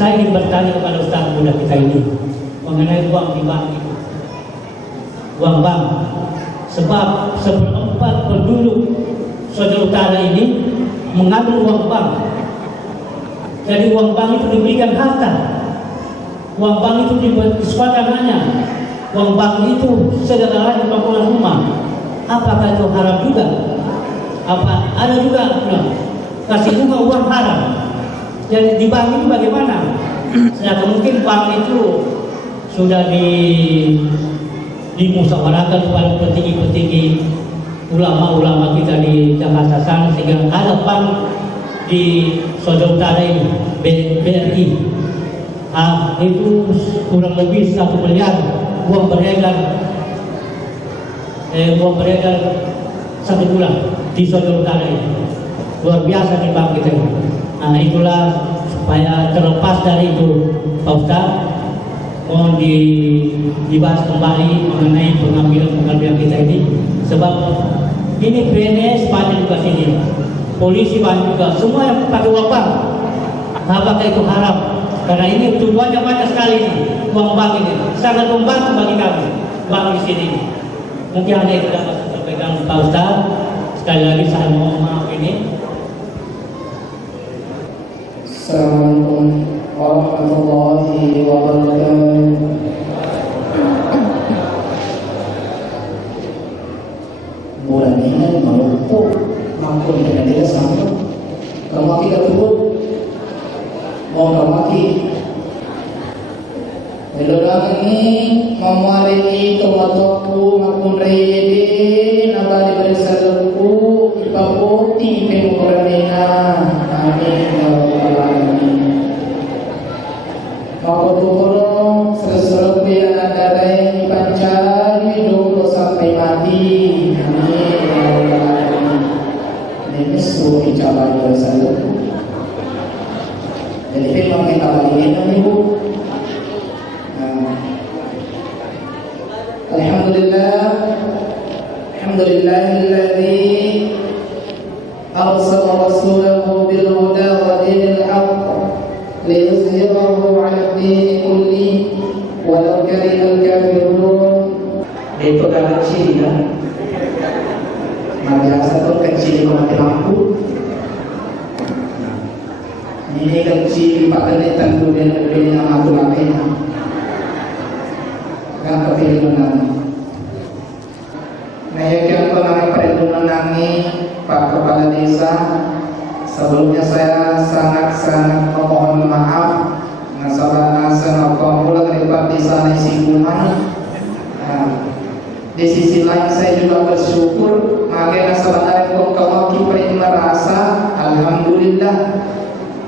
saya ingin bertanya kepada Ustaz muda kita ini mengenai uang di bank itu, uang bank. Sebab seperempat penduduk Sulawesi Utara ini mengambil uang bank. Jadi uang bank itu diberikan harta, uang bank itu disepakatnya, uang bank itu segala lain bangunan rumah. Apakah itu haram juga? Apa ada juga kasih bunga uang haram? Jadi di bank itu bagaimana? Sedangkan mungkin bank itu sudah dimusyawarahkan kepada petinggi-petinggi ulama-ulama kita di Jakarta sana, sehingga ada bank di Sulawesi Utara ini, BRI. Itu kurang lebih 1 miliar uang beredar satu bulan di Sulawesi Utara ini. Luar biasa di bank kita ini. Nah, itulah supaya terlepas dari itu, Pak Ustaz, mohon dibahas kembali mengenai pengambilan kita ini. Sebab ini PNS banyak juga sini, polisi banyak juga, semua yang pakai uang bank. Apakah itu haram? Karena ini tujuannya banyak sekali ini, uang bank ini sangat membantu bagi kami bank di sini. Mungkin hanya itu dapat saya sampaikan Pak Ustaz. Sekali lagi saya mohon maaf ini. Assalamualaikum warahmatullahi wabarakatuh. Bulan ini melumpuk maupun dengan dia sambut kamaki ketubut mau kamaki Elodang ini memari tomatoku maupun reyede nabali berisaluku ipapoti pemuramena. Amin ya rabbal alamin. Makotoro sesuatu yang ada dari pancari hidup sampai mati. Amin ya rabbal alamin. Ini suruh dicapai bersatu. Jadi memang kita lagi ini ibu. Alhamdulillah, alhamdulillahilladzi arsala rasulahu bil huda wa dinil haqq liyuzhirahu 'ala ad-din kulli walau karihal kafirun. Itu kan kecil ya. Madrasah itu kecil mati lampu. Ini kecil Pak Kenetan dunia matu lakinya. Kan kepilihan. Nah, yang kami perlindungan Pak Kepala Desa, sebelumnya saya sangat memohon maaf nasabah pula daripada desa Singgungan. Di sisi lain saya juga bersyukur maka nasabah dari kawaki merasa alhamdulillah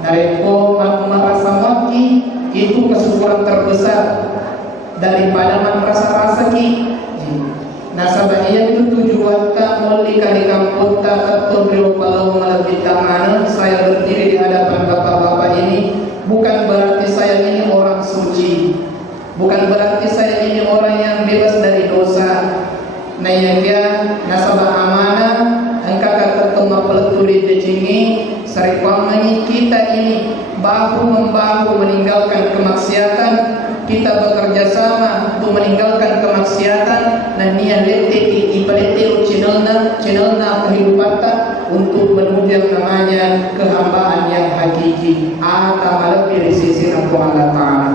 dari merasa maki itu kesyukuran terbesar daripada merasa ki. Nasabah itu tujuan tak melika di kampung tak tertunduk kalau melebih tangan. Saya berdiri di hadapan bapak-bapak ini bukan berarti saya ini orang suci, bukan berarti saya ini orang yang bebas dari dosa. Naya nasabah amanah engkau ketemu peleturi dejingi saripamani kita ini bahu membahu meninggalkan kemaksiatan. Kita bekerja sama untuk meninggalkan kemaksiatan dan niat letik ipalete channelna kehidupan untuk menuju yang namanya kehambaan yang hakiki atau lebih di sisi Allah Ta'ala.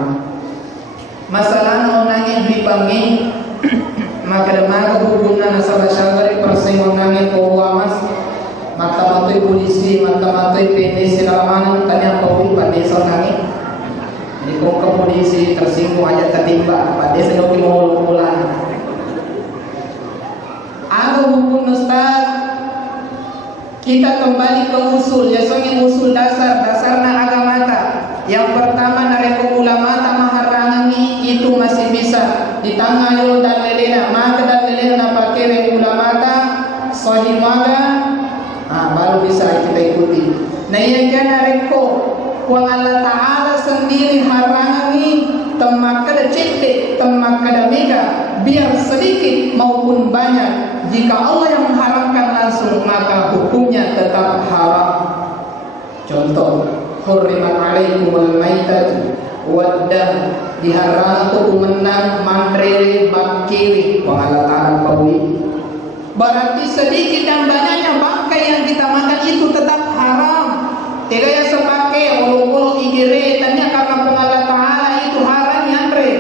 Masalah nonangin dipanggil maka demaga hubungan nasabah syagari persaingan nangin kawamas mata-matai polisi mata-matai PNS selamanan tanya kau pandai sonangin. Jadi kau ke polisi tersinggung aja tertimpa pada sedang mau bulan. Ada hukum Ustaz. Kita kembali ke usul. Jasongi usul dasarnya agama ta. Yang pertama dari ulama ta maharangani itu masih bisa ditangayo dan lelena. Maka dan lelena pakai ulama ta sahih maga. Baru bisa kita ikuti. Nah yang kana reko Kuang Allah Ta'ala sendiri harangi temak kada cipte, temak kada mega, biar sedikit maupun banyak. Jika Allah yang mengharamkan langsung, maka hukumnya tetap haram. Contoh, hurrimat alaikumul maitatu waddam, diharam untuk menang mandrele bakiri pengalatan pauli. Berarti sedikit dan banyaknya bangkai yang kita makan itu tetap haram. Tidak ya sepakai ulu-ulu igire tanya karena pengalat Ta'ala itu haram yang re.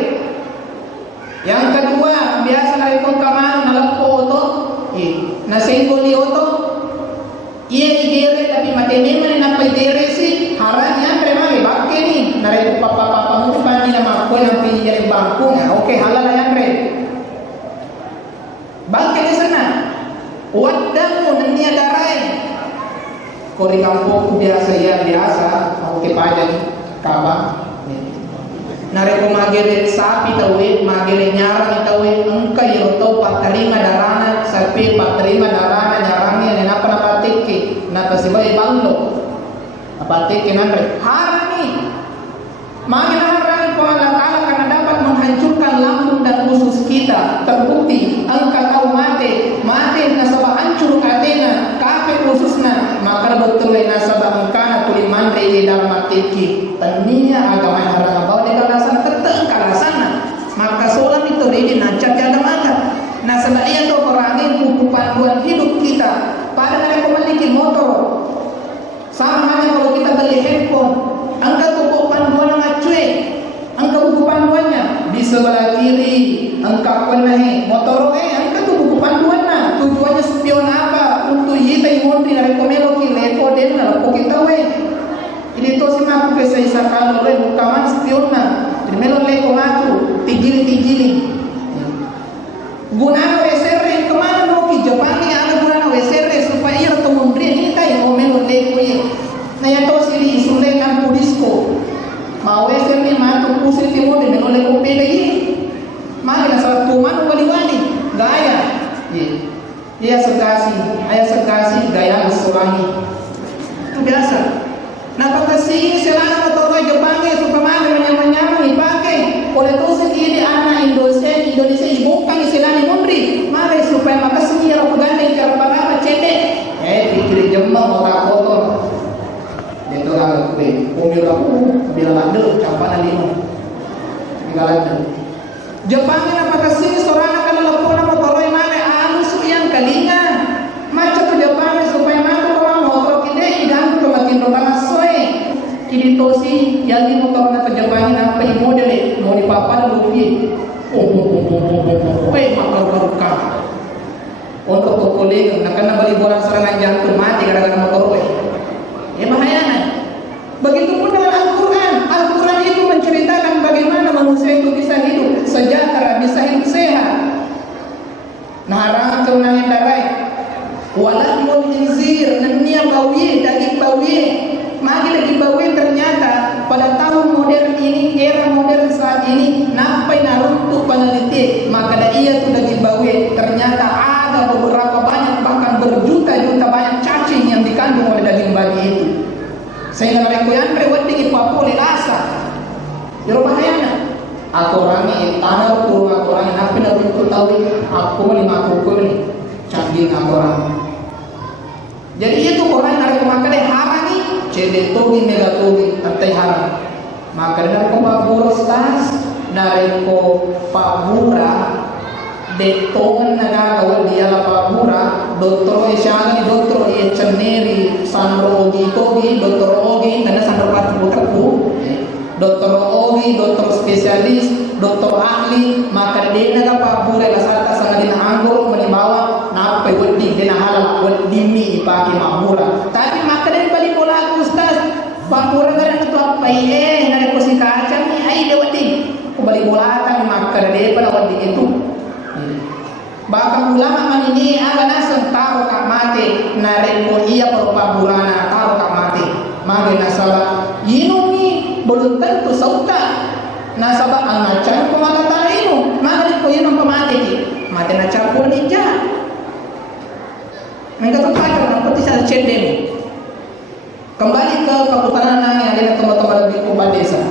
Yang kedua, biasa dari kongkaman nalapo to, nasengkoli to. Iya igire tapi matene mana nampai igire sih haram yang re mami bakke ni. Nare papa mu pani nama ko yang pi jadi bangku. Oke halal yang re. Bakke di sana. Wadamu nenia darai. Kori kampung biasa ya biasa, oke pajak kabah. Nare ko magele sapi tawe, magele nyarang tawe, engkai roto patarima darana, sapi patarima darana nyarangnya nena apa napa teke, napa sibai banglo, apa teke nare harani, magele harani ko Allah Taala karena dapat menghancurkan lambung dan usus kita. Terbukti engkau tahu mati nasabah hancur katena, kafe khususnya, maka betul nasabah engkau kulit mandri di dalam matiki. Tania agama yang harang bawa di kalasan teteng kalasana, maka solam itu ini nancap jaga mata. Nasabah ia tuh perangi buku panduan hidup kita. Pada mereka memiliki motor, sama halnya kalau kita beli handphone, engkau buku panduan ngacuek, engkau buku panduannya di sebelah kiri, engkau penahi motor engkau tuh buku panduannya, tujuannya spion apa? Untuk kita yang dari komelo kileko dan lalu kita ini to si maku kesa isa kalau le bukaman spionna jadi melon leko maku tigili gunana weserre kemana mau ki Jepang ada gunana weserre supaya ia to memberi ini tai o melon leko ye na ya to sili isunde kan disco mau weserre maku pusi timo de melon leko pede ye mari na salah tuman wali gaya ye dia segasi ayah segasi gaya usulangi itu biasa. Nah pagkasih sila motor Jepang supaya menyamang dipakai oleh tuh ini anak Indonesia ibukan sila ni memberi mari supaya makasih ya pegandeng cara pada cetek pikir jembang otak kotor itu lah umil aku bila lande campanan lima lande Jepang ini pagkasih seorang akan lepon motor mana alus yang kalinya macam Jepang supaya mana orang motor kita dan makin rotan kini tosi yang di motor na kejapangin apa yang model mau dipapan lupi makar untuk kokoling nak kena beli bola serangan jantung mati gara-gara motor bahaya begitupun dengan Al-Quran itu menceritakan bagaimana manusia itu bisa hidup sejahtera, bisa hidup sehat. Nah haram kemenangan darai walahmul khinzir nania bawi daging bawi magi lagi bawi ternyata pada tahun modern ini era modern saat ini nampai naruntuk peneliti maka ada ia tuh daging bawi ternyata ada beberapa banyak bahkan berjuta-juta banyak cacing yang dikandung oleh daging babi itu sehingga mereka yang berwedding ipapole lasa jero bahayana aku orangnya tanah aku orangnya napi naruntuk tahu aku melima aku ni canggih aku orang. Jadi itu orang yang makan haram ni, cedek togi mega togi antai haram. Maka dari ko paborostas, dari ko pabura, detongan nagagawal dia la pabura, doktor Eshani, doktor Echaneri, Sandro Ogi togi, doktor Ogi, karena Sandro Pati putraku, doktor Ogi, doktor spesialis, doktor ahli, maka dia naga pabura la sata sangat dinanggur menimbawa. Apa wedi dena halal wedi mi ipaki mamura tapi makanya balik bola ustaz mamura gara itu apa nare ko si kaca ni ai de wedi ko balik bola tan makanya de pada wedi itu bahkan ulama man ini ala nasab tahu kak mati nare ko iya perupa bulana tahu kak mati mage nasaba yinumi belum tentu sauta nasaba anacan ko mata inu mage ko yinum pamati mati nacar ko ninja mereka terpakai seperti saya cedem. Kembali ke perputaran yang ada teman-teman di Kupat Desa.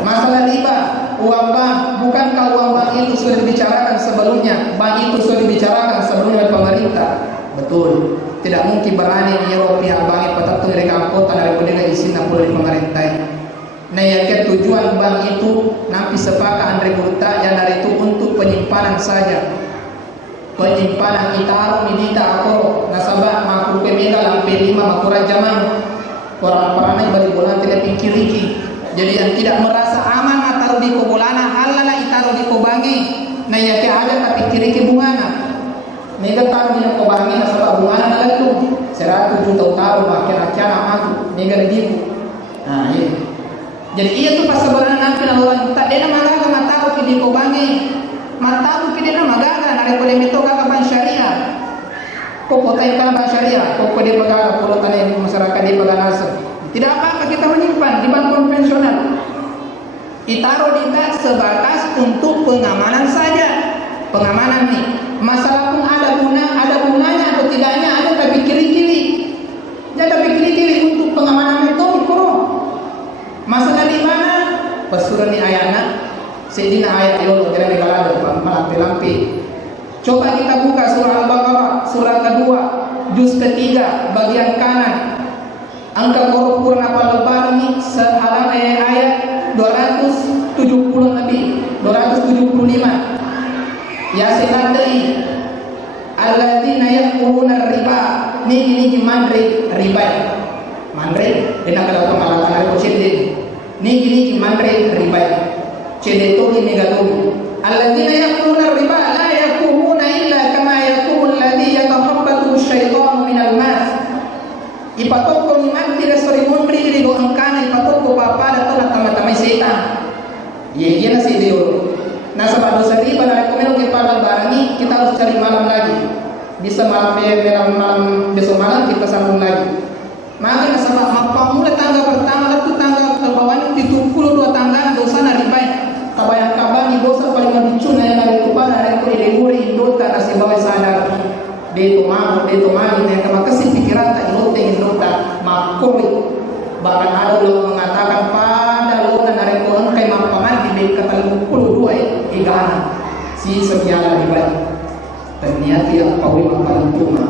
Masalah riba, uang bank, bukankah uang bank itu sudah dibicarakan sebelumnya? Bank itu sudah dibicarakan sebelumnya pemerintah. Betul. Tidak mungkin berani menyuruh pihak bank tetap satu dari kampung tanah republik izin 60 di pemerintah. Nah ya ke tujuan bank itu nanti sepakat Andre Gurta yang dari itu untuk penyimpanan saja. Penyimpanan itaru midita ako nasabah makru pemega lampe 5 makura jamang orang paranai bagi bola tidak pikiriki. Jadi yang tidak merasa aman ataru di kobolana halala itaru di kobangi. Nah ya ke ada tapi pikiriki bungana. Mega taruh di kobangi nasabah bungana lalu 100 juta taruh makin-makin aku mega digiku. Nah iya. Jadi iya tuh pas sebenarnya nanti orang tak dena magaga mataru di kobangi. Mataru kidena magaga nare kode mito kaka ban syariah. Pokok tay kan ban syariah, pokok dia magaga pulau tanah masyarakat dia paganasa. Tidak apa-apa kita menyimpan di bank konvensional. Ditaruh di kas sebatas untuk pengamanan saja. Pengamanan nih. Masalah pun ada gunanya atau tidaknya ada tapi kiri-kiri. Jadi tapi kiri-kiri untuk pengamanan itu kurang. Masalah di mana? Pesuruh ni ayana. Sedina ayat itu kira dikalado lampi-lampi. Coba kita buka surah Al-Baqarah, surah kedua, juz ketiga, bagian kanan. Angka korup apa lebar ini halaman ayat 270 lebih, 275. Yasin tadi alladzina yaquluna riba ini mandri riba. Mandri dina kada pengalatan ko cede. Ni mandri riba. Cede to ni megalu. Alladzina yaquluna riba la yaqumuna illa kama yaqul alladhi yatakhabbathu asyaitanu minal mas. Ipatoko ni mandi resori mondri di go angkana ipatoko papa atau tama-tama setan. Ye na si Dio. Nah sama dosa riba dari komeno ke pada barangi kita harus cari malam lagi. Bisa malam besok malam kita sambung lagi. Maka sama mapamula tangga pertama lalu tangga ke bawah itu 72 tangga dosa na riba. Kabayang kabang dosa paling mabicuna yang dari kupan ada ko ileguri indota nasi bawa sadar. Deto mali mereka makasih pikiran tak indota makoi. Bahkan ada yang mengatakan pada lona dari Quran kayak mapaman di kata 52 igana si sebiala riba. Ternyata yang pawi mapaling cuma.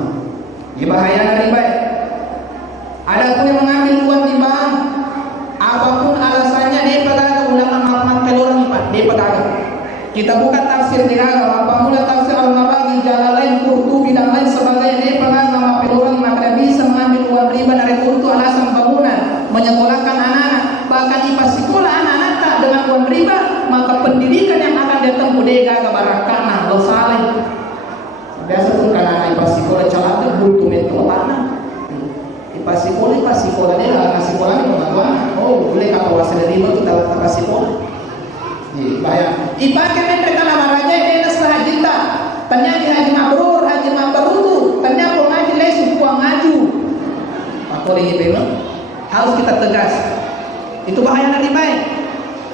Ya bahaya riba. Ada pun yang mengambil uang di bank, apapun alasannya dia pada ulama mapaman telur lipat dia pada. Kita buka tafsir di agama apa mula tafsir al-Maraghi Jalalain Qurtubi dan lain sebagainya dia pada nama peluang maka bisa mengambil uang riba dari Qurtu alasan bangunan menyekolahkan anak-anak bahkan di pas sekolah anak-anak tak dengan uang riba maka pendidikan yang akan datang budaya barakana lo saleh biasa pun kan anak pas sekolah calon butuh metode tanah di pas sekolah dia ngasih sekolah ini pengalaman oh boleh kata wasit riba itu dalam pas sekolah. Bayang. Ipakai mereka nama raja ini setengah juta. Ternyata haji mabrur itu. Ternyata mau ngaji lesu puang ngaju. Apa ini memang harus kita tegas. Itu bahaya dari baik.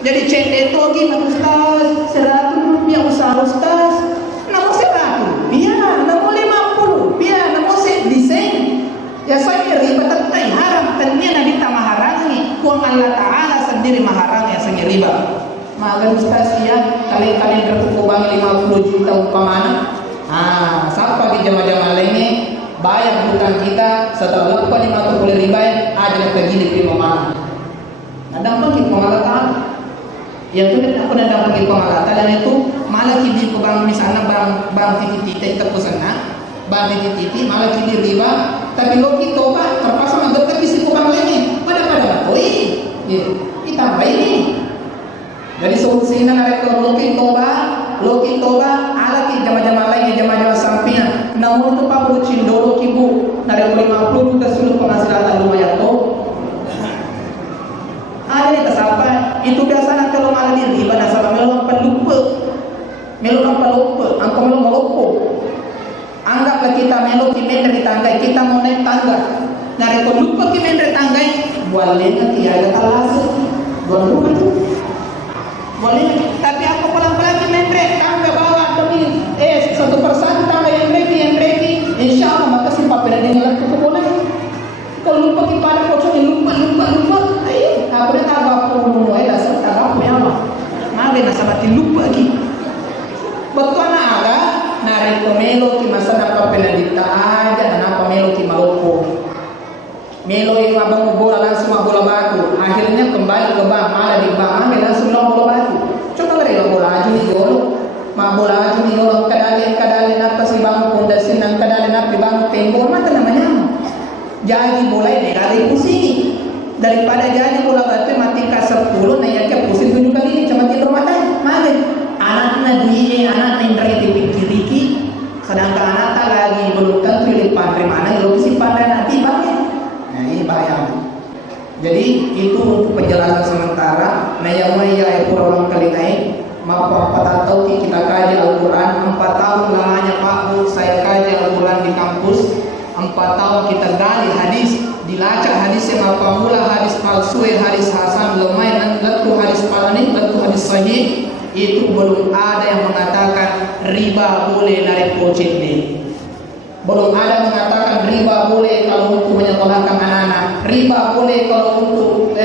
Jadi CD itu gimana Ustaz? 100 rupiah usaha Ustaz. Namun 100 rupiah, namun 50 rupiah, namun desain. Ya saya riba tentai haram. Ternyata kita maharangi. Kuang Allah Ta'ala sendiri maharangi yang sendiri riba. Maka Ustaz ya kalian berkumpul bang 50 juta umpamana. Siapa di jamaah-jamaah lainnya bayar hutang kita setelah lupa 50 riba ada lagi di prima mana. Nah dampak kita pengalatan. Yang itu aku nak dampak kita pengalatan dan itu malah kini ke bank misalnya bank titi kita pesannya bank titi malah kini riba tapi lo kita tobat terpaksa menggap tapi si bank lainnya pada kita baik ini. Jadi solusinya dari loki toba ala ki jama-jama lain jama-jama sampingan. Namun itu pak perlu cindo kibu dari 50 juta sudah penghasilan lumayan tuh. Ada yang sampai itu biasanya kalau malah di riba nasabah melu lupa, angkau melu melupa. Anggaplah kita melu kimen dari tangga kita mau naik tangga. Dari itu lupa kimen dari tangga boleh tiada talas boleh boleh, tapi aku pelan-pelan membrek tangga bawah demi satu persatu tangga yang reki insya Allah maka si papi dan dengar itu boleh kalau lupa kita kocok lupa ayo apa dia tak apa dasar tak apa ya mah maka nasabati lupa lagi betul ada nari pemelo ki masa napa penadita aja napa melo ki maloko melo Eloi abang bola langsung bola batu. Akhirnya kembali ke bank, ada di bank, langsung bola batu. Coba beri bola aja nih dulu. Ma bola aja nih dulu. Kadalin apa sih bang pondasi nang kadalin apa bang tembok mata namanya. Jadi bola ini dari pusing. Daripada jadi bola batu mati ke 10, naiknya pusing 7 kali ini cuma tidur mata. Mati. Anaknya duit, anaknya dari dipikir-pikir. Sedangkan anaknya lagi belum tentu di pandai mana, kalau si pandai nanti bangnya. Nah ini bahaya. Jadi itu untuk penjelasan sementara. Nah yang maya ulang kali naik. Maka 4 tahun kita kaji Al-Quran. 4 tahun lamanya Pak Bu saya kaji Al-Quran di kampus. 4 tahun kita gali hadis, dilacak hadis yang apa mula hadis palsu, hadis hasan, lemah, latu hadis palani, latu hadis sahih. Itu belum ada yang mengatakan riba boleh narik pocet nih. Belum ada mengatakan riba boleh kalau untuk menyekolahkan anak-anak. Riba boleh kalau untuk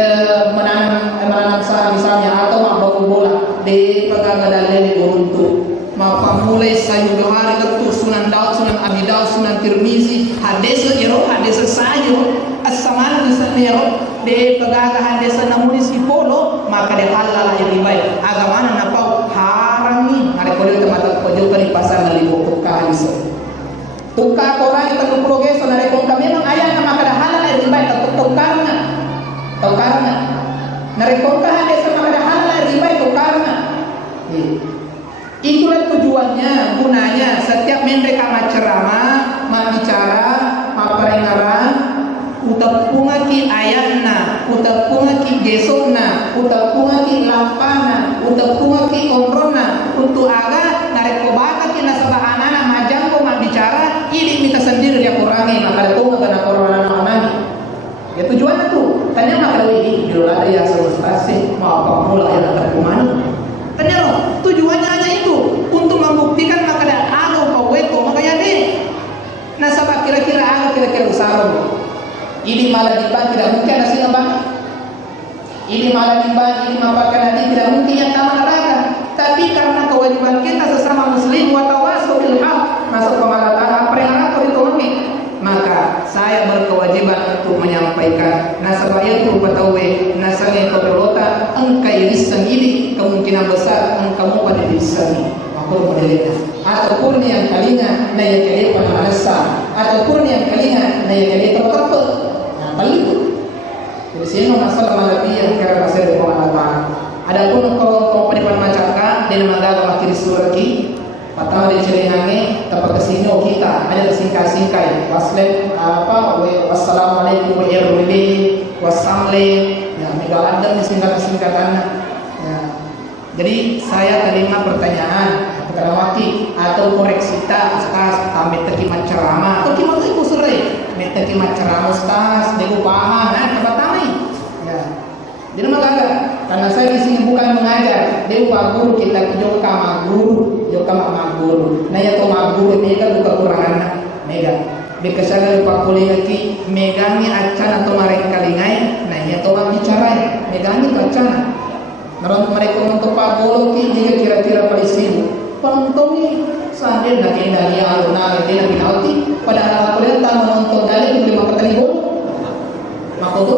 menanam saham misalnya atau bangun bola di pegangan lele untuk. Maka mulai sayur hari itu Sunan Daud, Sunan Abi Daud, Sunan Tirmizi, hadis ero, hadis sayur, as-saman disnero, de pegaga hadis namun si polo, maka de halal yang riba. Agama na pau haram ni, ada kode tempat pojok di pasar dari buku hadis. Tukar orang itu puloge sonare kong kami memang ayah nama kada halal yang riba, tukarna. Narekong hadis sama kada halal yang riba tukarna. Itulah tujuannya, gunanya setiap mereka ceramah, bicara, peringaran, utapunga ki ayatna, utapunga ki gesona, utapunga ki lapana, utapunga ki komrona, untuk aga narekobaka ki nasabah anak majangko bicara, ini minta sendiri dia kurangi, maka itu kena korona anak. Ya tujuannya tuh, tanya maka ini dulu ada yang selesai, mau apa mula yang akan kemana? Tanya tujuannya hanya itu untuk membuktikan maka ada alo kaweko makanya deh. Nasabah kira-kira alo kira-kira usaro. Ini malah dibang tidak mungkin ada singa bang. Ini malah dibang ini mapakan nanti tidak mungkin yang taman neraka. Tapi karena kewajiban kita sesama muslim watawasaw bil haq masuk pemalataan apa yang aku ditolongi. Maka saya berkewajiban untuk menyampaikan nasabah itu batawe nasabah keperluan engkai lisan ini kemungkinan besar engkau pada lisan makhluk modelnya ataupun yang kalinya naya kali penalasa ataupun yang kalinya naya kali tertentu nah paling itu jadi sehingga masalah malabi yang karena saya di pengalaman adapun kalau penipuan macaka dan mengaga makin suraki atau di celingange tempat kesini kita ada singkai-singkai waslet apa wassalamualaikum warahmatullahi wabarakatuh ya megaladang singkat-singkatan ya. Jadi saya terima pertanyaan keramati atau koreksi ta atas kami terkimat ceramah atau kimat itu sore terkimat ceramah ustaz deku paham tempat kami ya. Jadi maka karena saya di sini bukan mengajar, dia pak guru kita joka maguru, Nah ya to maguru mega buka kurangan mega. Bekasala pak kuliah ki megangi acan atau mereka kalingai, nah ya to bicara megangi acan. Naron mereka untuk pak guru ki jika kira-kira palisimu, penontongi sambil nak kendali aluna dia nak pinauti, padahal kuliah tak menonton kali 5 kali gol, maka itu.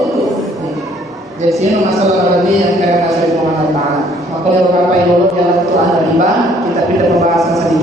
Jadi sini masalah lagi yang karena saya pemahaman. Maka kalau apa yang jalan Quran dan riba, kita pindah pembahasan sedikit.